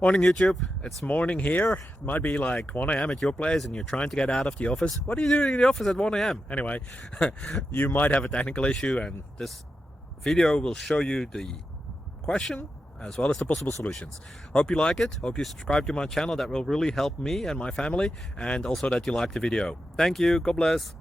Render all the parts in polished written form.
Morning YouTube, it's morning here. It might be like 1 a.m. at your place and you're trying to get out of the office. What are you doing in the office at 1 a.m.? Anyway, you might have a technical issue and this video will show you the question as well as the possible solutions. Hope you like it, hope you subscribe to my channel. That will really help me and my family, and also that you like the video. Thank you, God bless.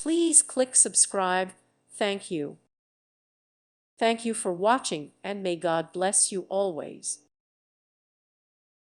Please click subscribe. Thank you. Thank you for watching, and may God bless you always.